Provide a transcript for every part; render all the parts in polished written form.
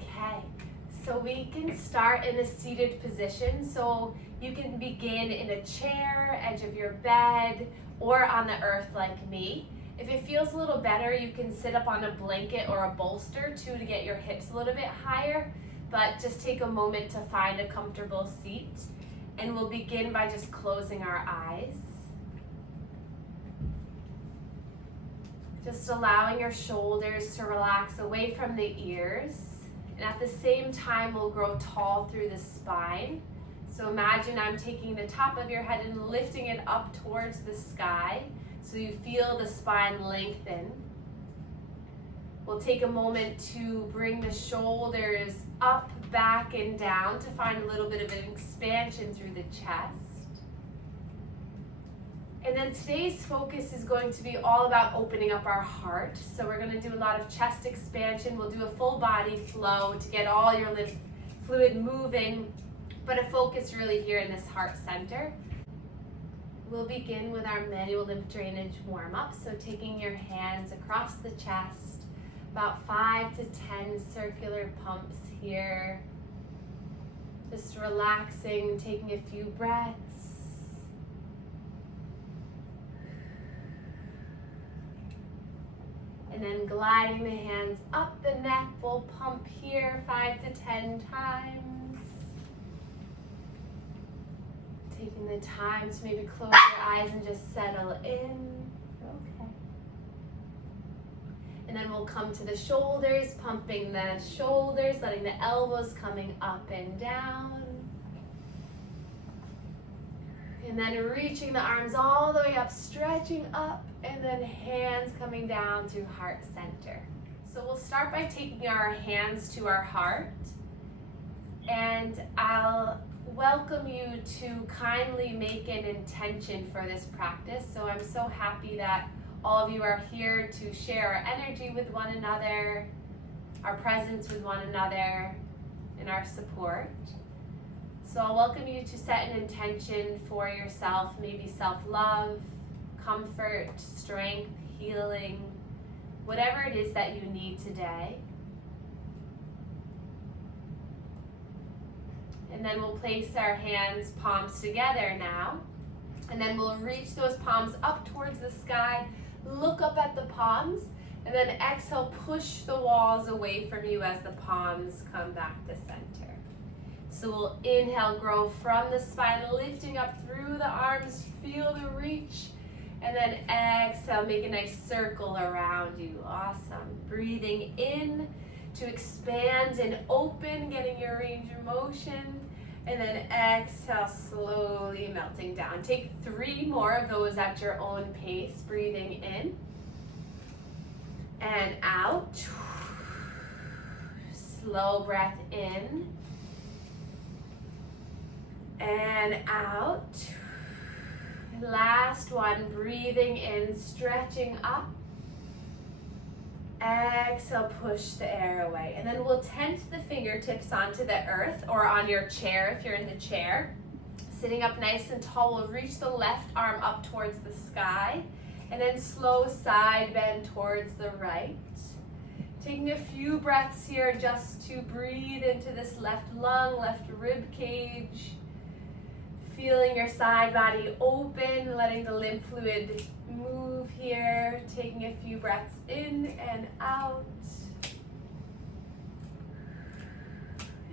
Okay, so we can start in a seated position. So you can begin in a chair, edge of your bed, or on the earth like me. If it feels a little better, you can sit up on a blanket or a bolster too to get your hips a little bit higher, but just take a moment to find a comfortable seat. And we'll begin by just closing our eyes. Just allowing your shoulders to relax away from the ears. And at the same time, we'll grow tall through the spine. So imagine I'm taking the top of your head and lifting it up towards the sky so you feel the spine lengthen. We'll take a moment to bring the shoulders up, back, and down to find a little bit of an expansion through the chest. And then today's focus is going to be all about opening up our heart. So we're going to do a lot of chest expansion. We'll do a full body flow to get all your lymph fluid moving, but a focus really here in this heart center. We'll begin with our manual lymph drainage warm-up. So taking your hands across the chest, about 5 to 10 circular pumps here. Just relaxing, taking a few breaths. And then gliding the hands up the neck, we'll pump here 5 to 10 times. Taking the time to maybe close your eyes and just settle in. Okay. And then we'll come to the shoulders, pumping the shoulders, letting the elbows coming up and down. And then reaching the arms all the way up, stretching up, and then hands coming down to heart center. So we'll start by taking our hands to our heart. And I'll welcome you to kindly make an intention for this practice. So I'm so happy that all of you are here to share our energy with one another, our presence with one another, and our support. So I'll welcome you to set an intention for yourself, maybe self-love, comfort, strength, healing, whatever it is that you need today. And then we'll place our hands, palms together now. And then we'll reach those palms up towards the sky, look up at the palms, and then exhale, push the walls away from you as the palms come back to center. So we'll inhale, grow from the spine, lifting up through the arms, feel the reach, and then exhale, make a nice circle around you. Awesome. Breathing in to expand and open, getting your range of motion, and then exhale, slowly melting down. Take 3 more of those at your own pace, breathing in and out. Slow breath in and out. Last one, breathing in, stretching up. Exhale, push the air away. And then we'll tent the fingertips onto the earth or on your chair if you're in the chair. Sitting up nice and tall, we'll reach the left arm up towards the sky. And then slow side bend towards the right. Taking a few breaths here just to breathe into this left lung, left rib cage. Feeling your side body open, letting the lymph fluid move here. Taking a few breaths in and out.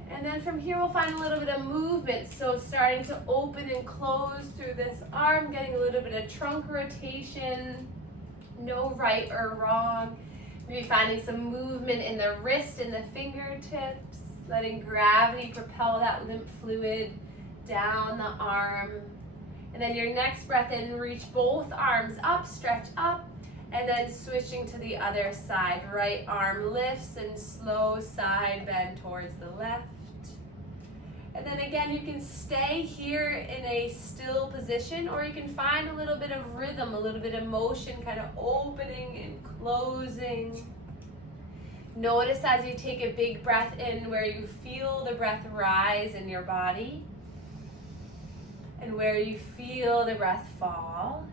And then from here we'll find a little bit of movement. So starting to open and close through this arm, getting a little bit of trunk rotation. No right or wrong. Maybe finding some movement in the wrist and the fingertips. Letting gravity propel that lymph fluid down the arm. And then your next breath in, reach both arms up, stretch up, and then switching to the other side. Right arm lifts and slow side bend towards the left. And then again, you can stay here in a still position, or you can find a little bit of rhythm, a little bit of motion, kind of opening and closing. Notice as you take a big breath in where you feel the breath rise in your body and where you feel the breath fall.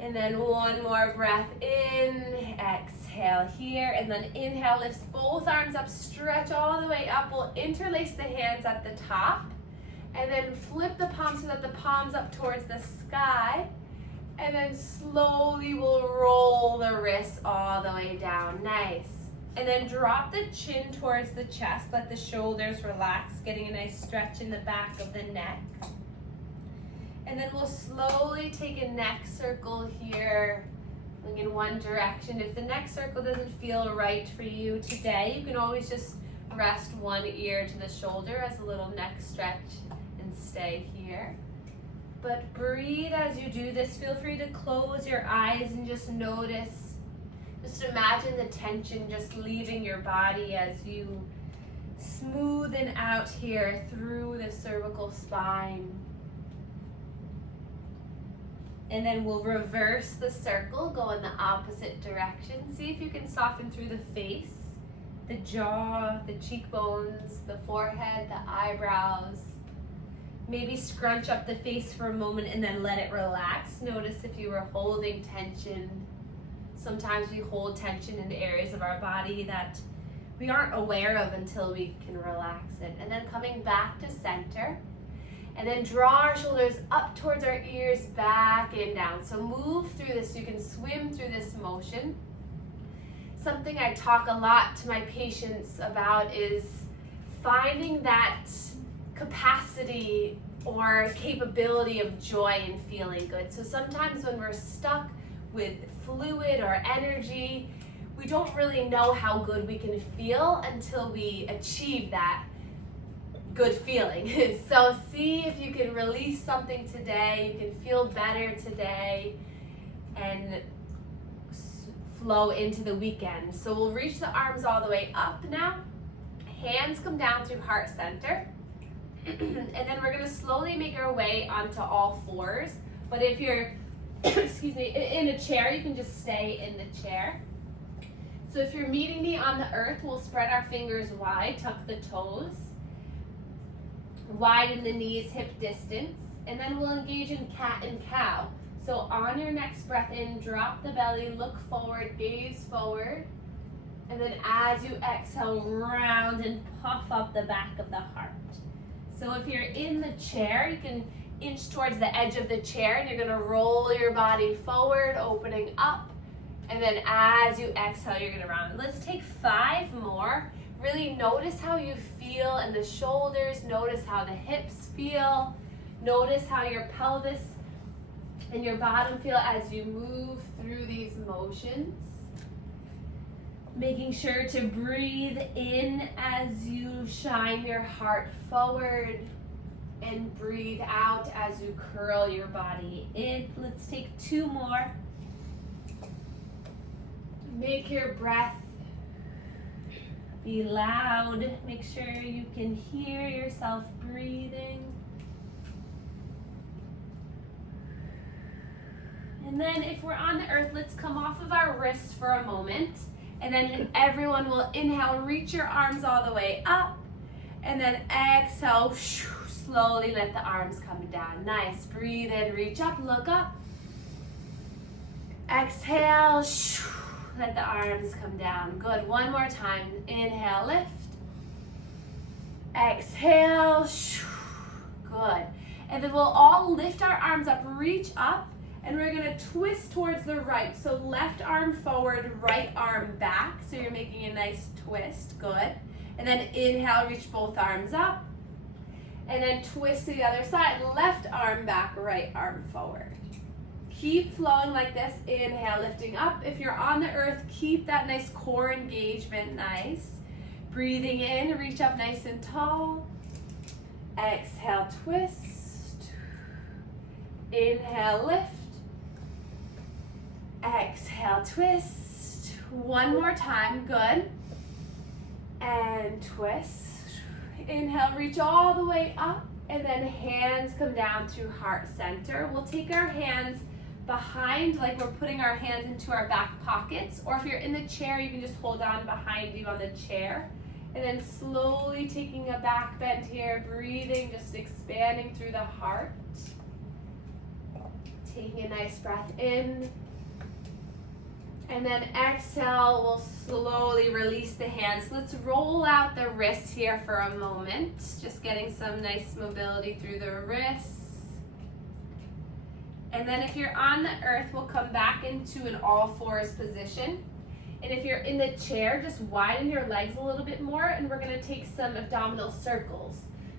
And then one more breath in, exhale here, and then inhale, lifts both arms up, stretch all the way up. We'll interlace the hands at the top, and then flip the palms so that the palms up towards the sky, and then slowly we'll roll the wrists all the way down, nice. And then drop the chin towards the chest, let the shoulders relax, getting a nice stretch in the back of the neck. And then we'll slowly take a neck circle here, going in one direction. If the neck circle doesn't feel right for you today, you can always just rest one ear to the shoulder as a little neck stretch and stay here. But breathe as you do this. Feel free to close your eyes and just notice, just imagine the tension just leaving your body as you smoothen out here through the cervical spine. And then we'll reverse the circle, go in the opposite direction. See if you can soften through the face, the jaw, the cheekbones, the forehead, the eyebrows. Maybe scrunch up the face for a moment and then let it relax. Notice if you were holding tension. Sometimes we hold tension in areas of our body that we aren't aware of until we can relax it. And then coming back to center. And then draw our shoulders up towards our ears, back and down. So move through this, you can swim through this motion. Something I talk a lot to my patients about is finding that capacity or capability of joy and feeling good. So sometimes when we're stuck with fluid or energy, we don't really know how good we can feel until we achieve that good feeling. So see if you can release something today, you can feel better today, and flow into the weekend. So we'll reach the arms all the way up now. Hands come down through heart center. And then we're gonna slowly make our way onto all fours. But if you're, excuse me, in a chair, you can just stay in the chair. So if you're meeting me on the earth, we'll spread our fingers wide, tuck the toes. Widen the knees, hip distance, and then we'll engage in cat and cow. So on your next breath in, drop the belly, look forward, gaze forward, and then as you exhale, round and puff up the back of the heart. So if you're in the chair, you can inch towards the edge of the chair, and you're gonna roll your body forward, opening up, and then as you exhale, you're gonna round. Let's take 5 more. Really notice how you feel in the shoulders, notice how the hips feel, notice how your pelvis and your bottom feel as you move through these motions. Making sure to breathe in as you shine your heart forward, and breathe out as you curl your body in. Let's take 2 more. Make your breath be loud. Make sure you can hear yourself breathing. And then if we're on the earth, let's come off of our wrists for a moment. And then everyone will inhale, reach your arms all the way up. And then exhale, slowly let the arms come down. Nice, breathe in, reach up, look up. Exhale, let the arms come down. Good, one more time. Inhale, lift. Exhale, good. And then we'll all lift our arms up, reach up, and we're gonna twist towards the right. So left arm forward, right arm back. So you're making a nice twist, good. And then inhale, reach both arms up. And then twist to the other side, left arm back, right arm forward. Keep flowing like this. Inhale, lifting up. If you're on the earth, keep that nice core engagement, nice. Breathing in, reach up nice and tall. Exhale, twist. Inhale, lift. Exhale, twist. One more time, good. And twist. Inhale, reach all the way up, and then hands come down through heart center. We'll take our hands behind, like we're putting our hands into our back pockets, or if you're in the chair, you can just hold on behind you on the chair. And then slowly taking a back bend here, breathing, just expanding through the heart. Taking a nice breath in. And then exhale, we'll slowly release the hands. Let's roll out the wrists here for a moment. Just getting some nice mobility through the wrists. And then if you're on the earth, we'll come back into an all fours position. And if you're in the chair, just widen your legs a little bit more, and we're gonna take some abdominal circles.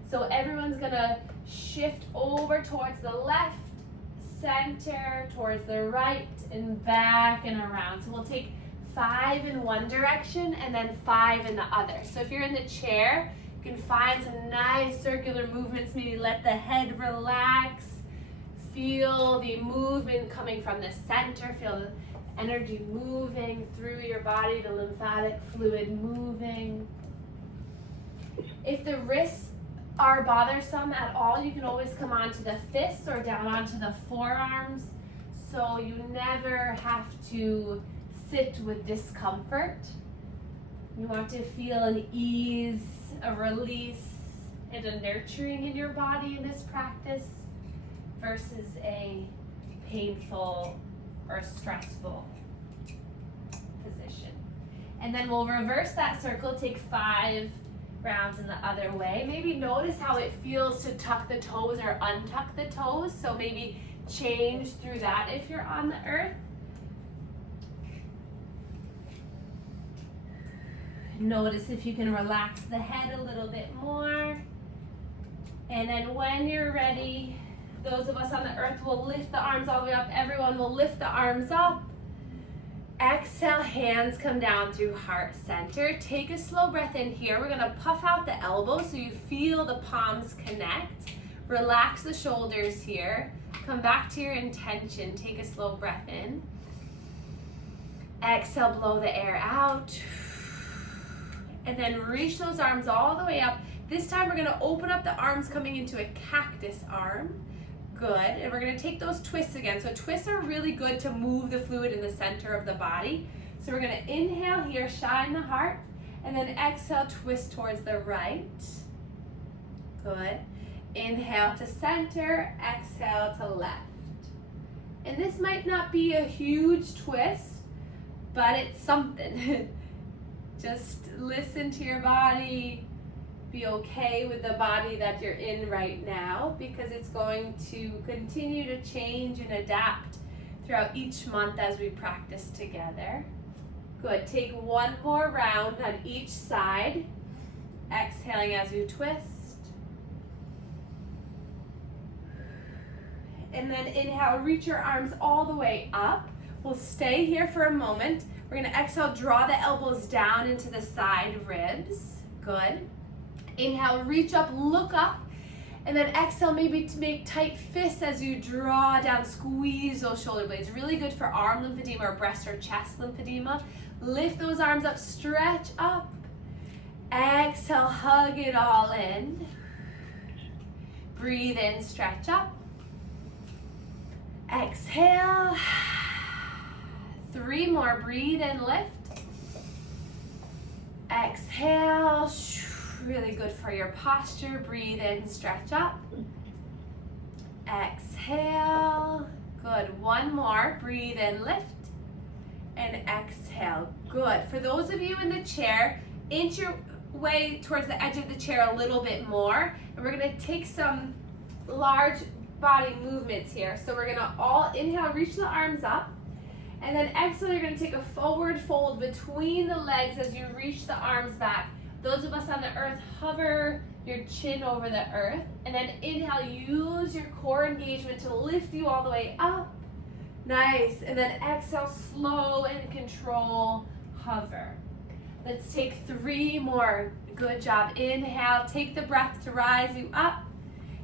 So everyone's gonna shift over towards the left, center, towards the right, and back and around. So we'll take 5 in one direction and then 5 in the other. So if you're in the chair, you can find some nice circular movements. Maybe let the head relax. Feel the movement coming from the center. Feel the energy moving through your body, the lymphatic fluid moving. If the wrists are bothersome at all, you can always come onto the fists or down onto the forearms, so you never have to sit with discomfort. You want to feel an ease, a release, and a nurturing in your body in this practice versus a painful or stressful position. And then we'll reverse that circle, take 5 rounds in the other way. Maybe notice how it feels to tuck the toes or untuck the toes. So maybe change through that if you're on the earth. Notice if you can relax the head a little bit more. And then when you're ready, those of us on the earth will lift the arms all the way up. Everyone will lift the arms up. Exhale, hands come down through heart center. Take a slow breath in here. We're gonna puff out the elbows so you feel the palms connect. Relax the shoulders here. Come back to your intention. Take a slow breath in. Exhale, blow the air out. And then reach those arms all the way up. This time we're gonna open up the arms coming into a cactus arm. Good, and we're gonna take those twists again. So twists are really good to move the fluid in the center of the body. So we're gonna inhale here, shine the heart, and then exhale, twist towards the right. Good. Inhale to center, exhale to left. And this might not be a huge twist, but it's something. Just listen to your body. Be okay with the body that you're in right now, because it's going to continue to change and adapt throughout each month as we practice together. Good, take one more round on each side, exhaling as you twist. And then inhale, reach your arms all the way up. We'll stay here for a moment. We're gonna exhale, draw the elbows down into the side ribs. Good. Inhale, reach up, look up, and then exhale maybe to make tight fists as you draw down, squeeze those shoulder blades. Really good for arm lymphedema or breast or chest lymphedema. Lift those arms up, stretch up. Exhale, hug it all in. Breathe in, stretch up. Exhale. 3 more, breathe in, lift. Exhale. Really good for your posture. Breathe in, stretch up. Exhale. Good. 1 more. Breathe in, lift. And exhale. Good. For those of you in the chair, inch your way towards the edge of the chair a little bit more. And we're going to take some large body movements here. So we're going to all inhale, reach the arms up. And then exhale, you're going to take a forward fold between the legs as you reach the arms back. Those of us on the earth, hover your chin over the earth. And then inhale, use your core engagement to lift you all the way up. Nice. And then exhale, slow and control, hover. Let's take 3 more. Good job. Inhale, take the breath to rise you up.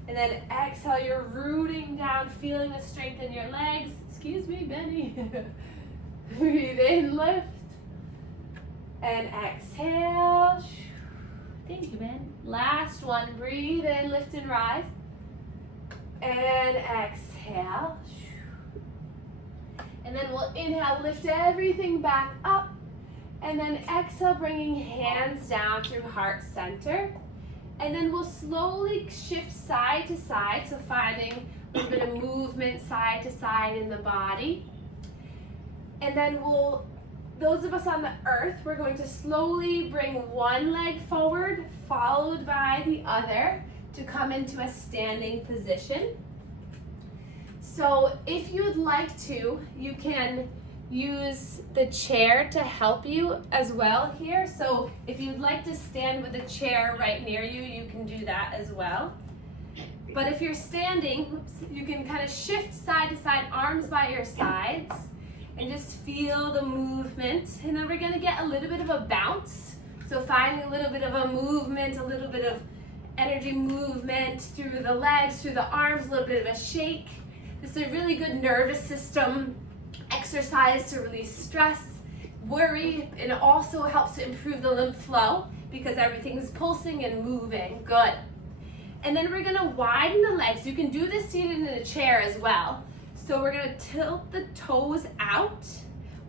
And then exhale, you're rooting down, feeling the strength in your legs. Excuse me, Benny. Breathe in, lift. And exhale. Thank you, Ben. Last one. Breathe in, lift and rise. And exhale. And then we'll inhale, lift everything back up. And then exhale, bringing hands down through heart center. And then we'll slowly shift side to side, so finding a little bit of movement side to side in the body. And then those of us on the earth, we're going to slowly bring one leg forward, followed by the other, to come into a standing position. So if you'd like to, you can use the chair to help you as well here. So if you'd like to stand with a chair right near you, you can do that as well. But if you're standing, you can kind of shift side to side, arms by your sides, and just feel the movement. And then we're gonna get a little bit of a bounce. So finding a little bit of a movement, a little bit of energy movement through the legs, through the arms, a little bit of a shake. This is a really good nervous system exercise to release stress, worry, and it also helps to improve the lymph flow because everything is pulsing and moving. Good. And then we're gonna widen the legs. You can do this seated in a chair as well. So we're gonna tilt the toes out,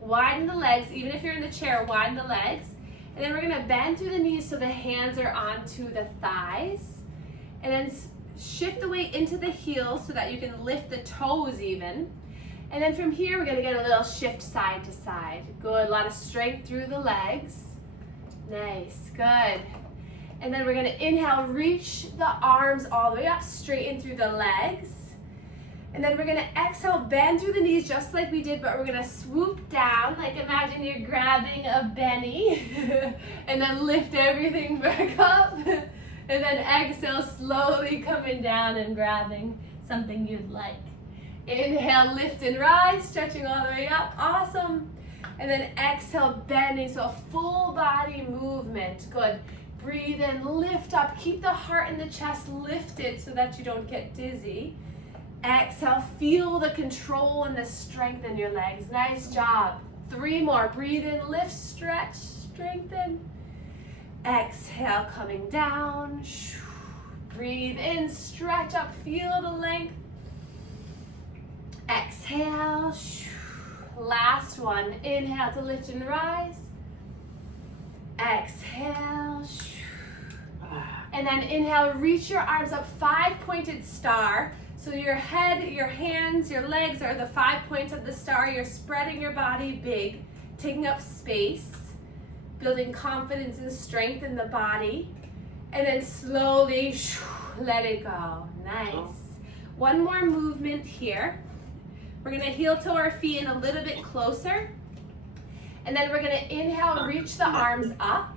widen the legs, even if you're in the chair, widen the legs. And then we're gonna bend through the knees so the hands are onto the thighs. And then shift the weight into the heels so that you can lift the toes even. And then from here, we're gonna get a little shift side to side. Good, a lot of strength through the legs. Nice, good. And then we're gonna inhale, reach the arms all the way up, straighten through the legs. And then we're gonna exhale, bend through the knees just like we did, but we're gonna swoop down, like imagine you're grabbing a Benny, and then lift everything back up. And then exhale, slowly coming down and grabbing something you'd like. Inhale, lift and rise, stretching all the way up, awesome. And then exhale, bending, so a full body movement, good. Breathe in, lift up, keep the heart and the chest lifted so that you don't get dizzy. Exhale, feel the control and the strength in your legs, nice job. 3 more, breathe in, lift, stretch, strengthen. Exhale, coming down, breathe in, stretch up, feel the length. Exhale, last one, inhale to lift and rise. Exhale, and then inhale, reach your arms up, 5-pointed star. So your head, your hands, your legs are the 5 points of the star. You're spreading your body big, taking up space, building confidence and strength in the body. And then slowly let it go. Nice. One more movement here. We're gonna heel to our feet in a little bit closer. And then we're gonna inhale, reach the arms up.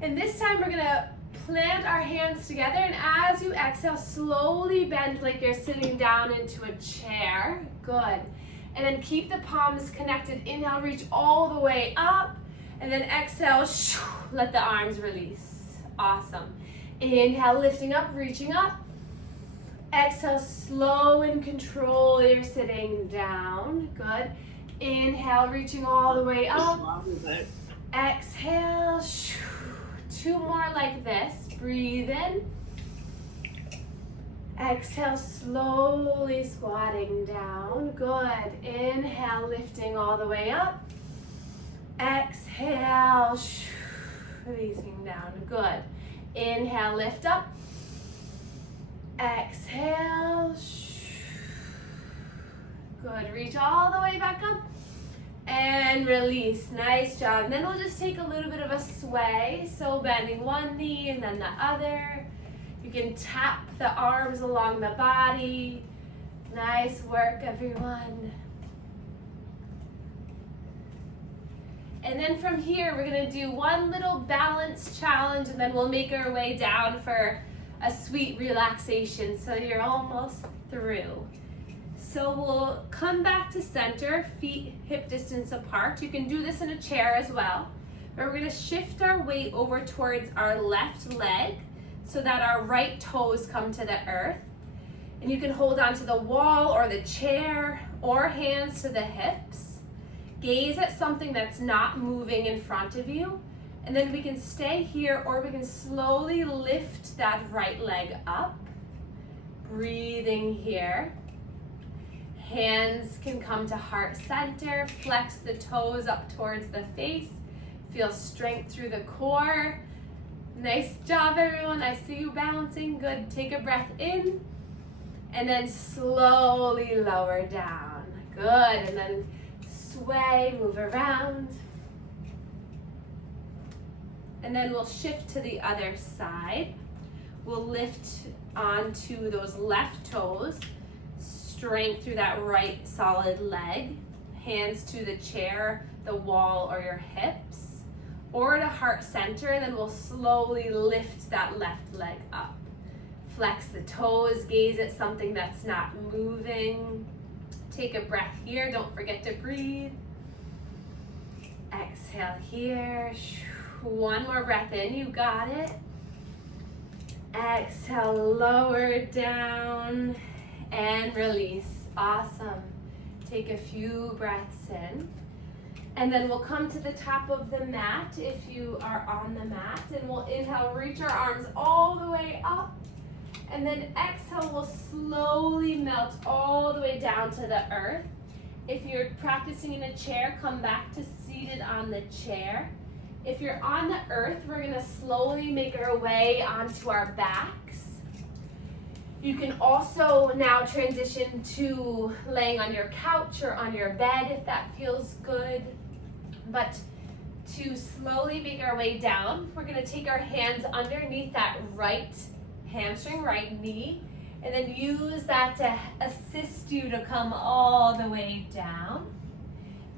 And this time we're gonna plant our hands together, and as you exhale, slowly bend like you're sitting down into a chair. Good. And then keep the palms connected. Inhale, reach all the way up. And then exhale, let the arms release. Awesome. Inhale, lifting up, reaching up. Exhale, slow and control, you're sitting down. Good. Inhale, reaching all the way up. Exhale, 2 more like this. Breathe in. Exhale, slowly squatting down. Good. Inhale, lifting all the way up. Exhale, releasing down. Good. Inhale, lift up. Exhale. Good. Reach all the way back up. And release. Nice job. And then we'll just take a little bit of a sway. So bending one knee and then the other. You can tap the arms along the body. Nice work, everyone. And then from here, we're gonna do one little balance challenge, and then we'll make our way down for a sweet relaxation. So you're almost through. So we'll come back to center, feet hip distance apart. You can do this in a chair as well. But we're gonna shift our weight over towards our left leg so that our right toes come to the earth. And you can hold onto the wall or the chair or hands to the hips. Gaze at something that's not moving in front of you. And then we can stay here, or we can slowly lift that right leg up. Breathing here. Hands can come to heart center. Flex the toes up towards the face. Feel strength through the core. Nice job, everyone. I see you balancing. Good. Take a breath in and then slowly lower down. Good. And then sway, move around. And then we'll shift to the other side. We'll lift onto those left toes. Strength through that right solid leg. Hands to the chair, the wall, or your hips. Or to heart center, and then we'll slowly lift that left leg up. Flex the toes, gaze at something that's not moving. Take a breath here, don't forget to breathe. Exhale here. One more breath in, you got it. Exhale, lower down and release. Awesome. Take a few breaths in. And then we'll come to the top of the mat if you are on the mat. And we'll inhale, reach our arms all the way up. And then exhale, we'll slowly melt all the way down to the earth. If you're practicing in a chair, come back to seated on the chair. If you're on the earth, we're gonna slowly make our way onto our backs. You can also now transition to laying on your couch or on your bed if that feels good. But to slowly make our way down, we're gonna take our hands underneath that right hamstring, right knee, and then use that to assist you to come all the way down.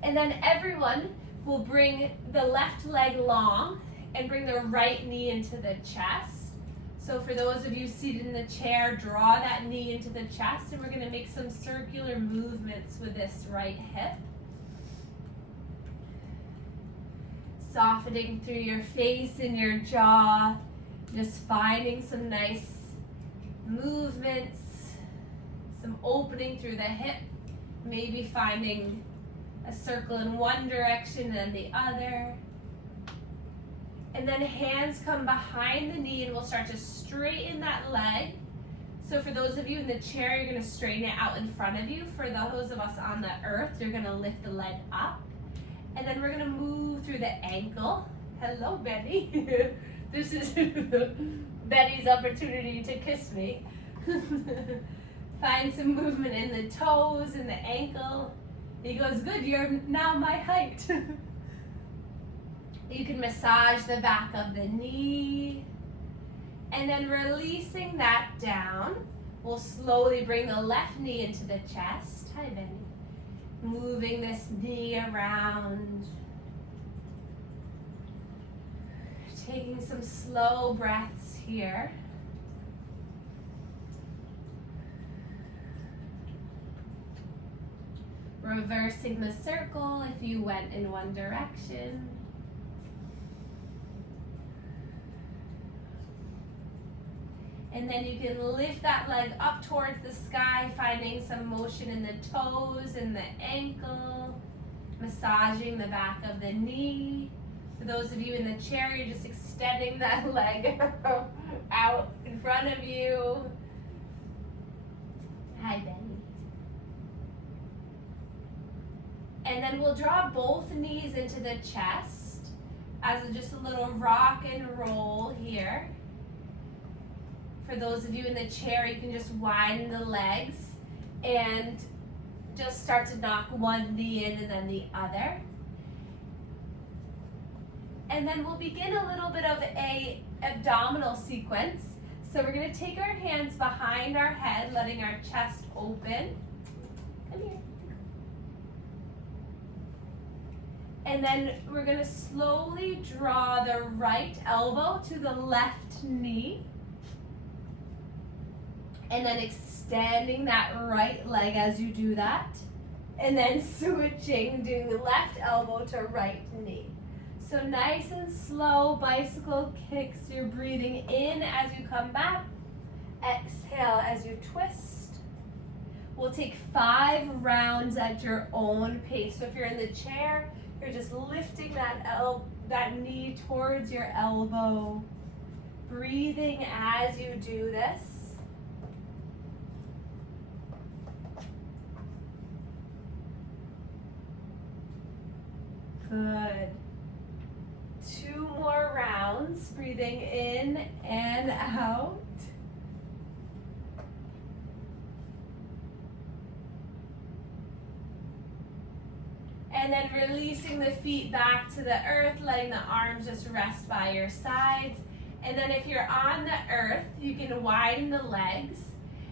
And then everyone will bring the left leg long and bring the right knee into the chest. So for those of you seated in the chair, draw that knee into the chest, and we're gonna make some circular movements with this right hip. Softening through your face and your jaw, just finding some nice movements, some opening through the hip, maybe finding a circle in one direction and the other. And then hands come behind the knee and we'll start to straighten that leg. So for those of you in the chair, you're gonna straighten it out in front of you. For those of us on the earth, you're gonna lift the leg up. And then we're gonna move through the ankle. Hello, Betty. This is Betty's opportunity to kiss me. Find some movement in the toes and the ankle. He goes, good, you're now my height. You can massage the back of the knee. And then releasing that down, we'll slowly bring the left knee into the chest. Hi, Betty. Moving this knee around. Taking some slow breaths here. Reversing the circle if you went in one direction. And then you can lift that leg up towards the sky, finding some motion in the toes and the ankle, massaging the back of the knee. For those of you in the chair, you're just extending that leg out in front of you. Hi, Betty. And then we'll draw both knees into the chest as just a little rock and roll here. For those of you in the chair, you can just widen the legs and just start to knock one knee in and then the other. And then we'll begin a little bit of a abdominal sequence. So we're gonna take our hands behind our head, letting our chest open. Come here. And then we're gonna slowly draw the right elbow to the left knee. And then extending that right leg as you do that. And then switching, doing the left elbow to right knee. So nice and slow bicycle kicks. You're breathing in as you come back. Exhale as you twist. We'll take 5 rounds at your own pace. So if you're in the chair, you're just lifting that knee towards your elbow. Breathing as you do this. Good. 2 more rounds. Breathing in then releasing the feet back to the earth, letting the arms just rest by your sides. And then if you're on the earth, you can widen the legs.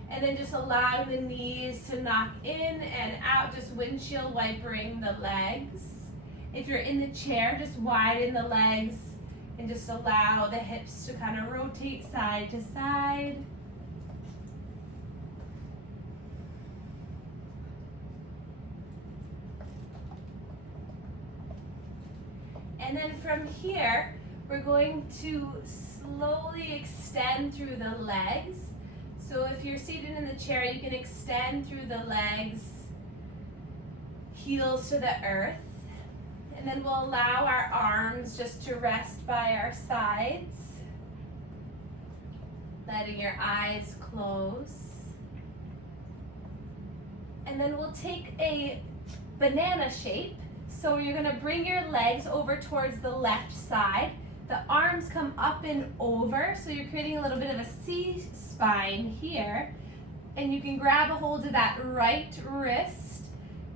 And then just allowing the knees to knock in and out, just windshield wipering the legs. If you're in the chair, just widen the legs and just allow the hips to kind of rotate side to side. And then from here, we're going to slowly extend through the legs. So if you're seated in the chair, you can extend through the legs, heels to the earth. And then we'll allow our arms just to rest by our sides, letting your eyes close. And then we'll take a banana shape. So you're gonna bring your legs over towards the left side. The arms come up and over, so you're creating a little bit of a C-spine here. And you can grab a hold of that right wrist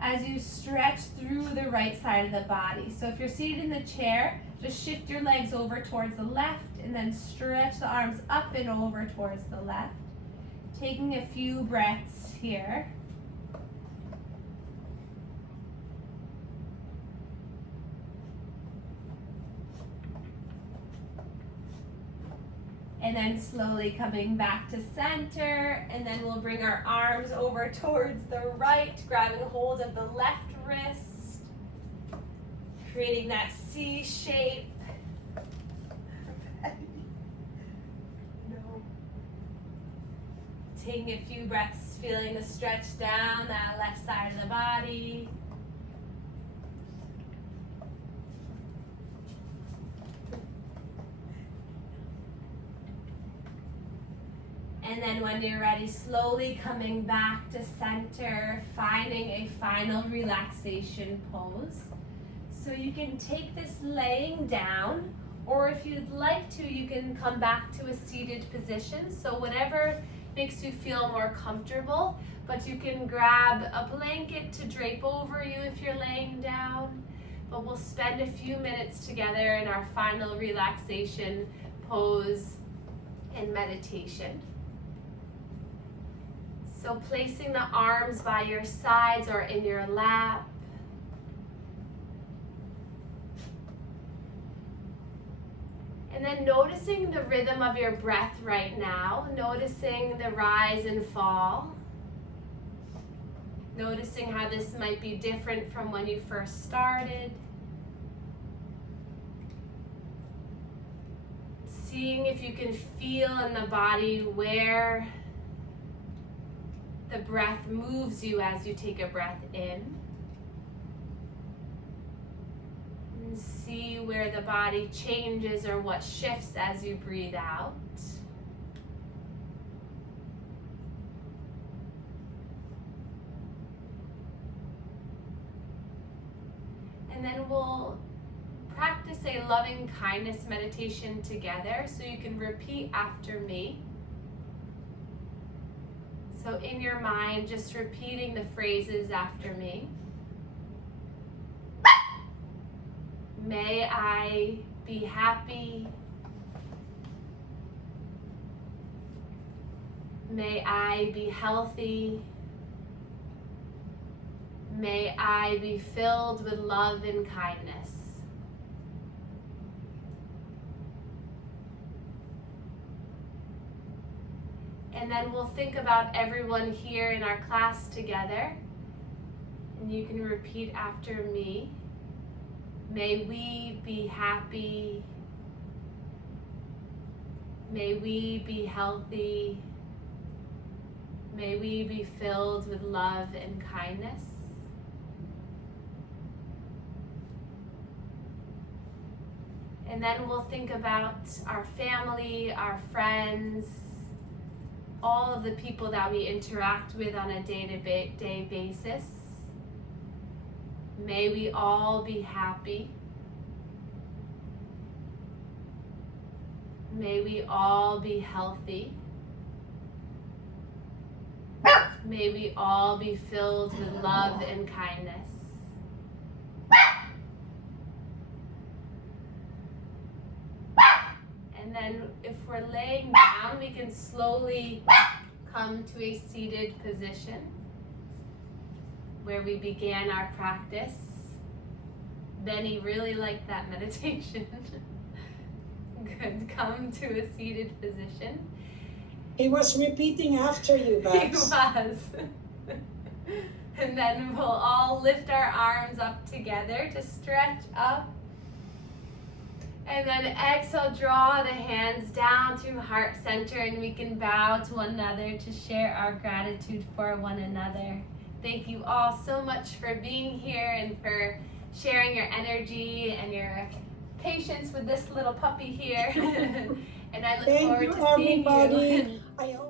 as you stretch through the right side of the body. So if you're seated in the chair, just shift your legs over towards the left and then stretch the arms up and over towards the left. Taking a few breaths here. And then slowly coming back to center, and then we'll bring our arms over towards the right, grabbing a hold of the left wrist, creating that C shape. No. Taking a few breaths, feeling the stretch down that left side of the body. And then when you're ready, slowly coming back to center, finding a final relaxation pose. So you can take this laying down, or if you'd like to, you can come back to a seated position. So whatever makes you feel more comfortable, but you can grab a blanket to drape over you if you're laying down. But we'll spend a few minutes together in our final relaxation pose and meditation. So placing the arms by your sides or in your lap. And then noticing the rhythm of your breath right now, noticing the rise and fall. Noticing how this might be different from when you first started. Seeing if you can feel in the body where the breath moves you as you take a breath in. And see where the body changes or what shifts as you breathe out. And then we'll practice a loving kindness meditation together, so you can repeat after me. So in your mind, just repeating the phrases after me. May I be happy. May I be healthy. May I be filled with love and kindness. And then we'll think about everyone here in our class together. And you can repeat after me. May we be happy. May we be healthy. May we be filled with love and kindness. And then we'll think about our family, our friends, all of the people that we interact with on a day-to-day basis. May we all be happy. May we all be healthy. May we all be filled with love and kindness. we can slowly come to a seated position where we began our practice. Benny really liked that meditation. Good. Come to a seated position. He was repeating after you, He Babs. was. And then we'll all lift our arms up together to stretch up. And then exhale, draw the hands down through heart center, and we can bow to one another to share our gratitude for one another. Thank you all so much for being here and for sharing your energy and your patience with this little puppy here. And I look Thank forward you, to seeing everybody. you. I hope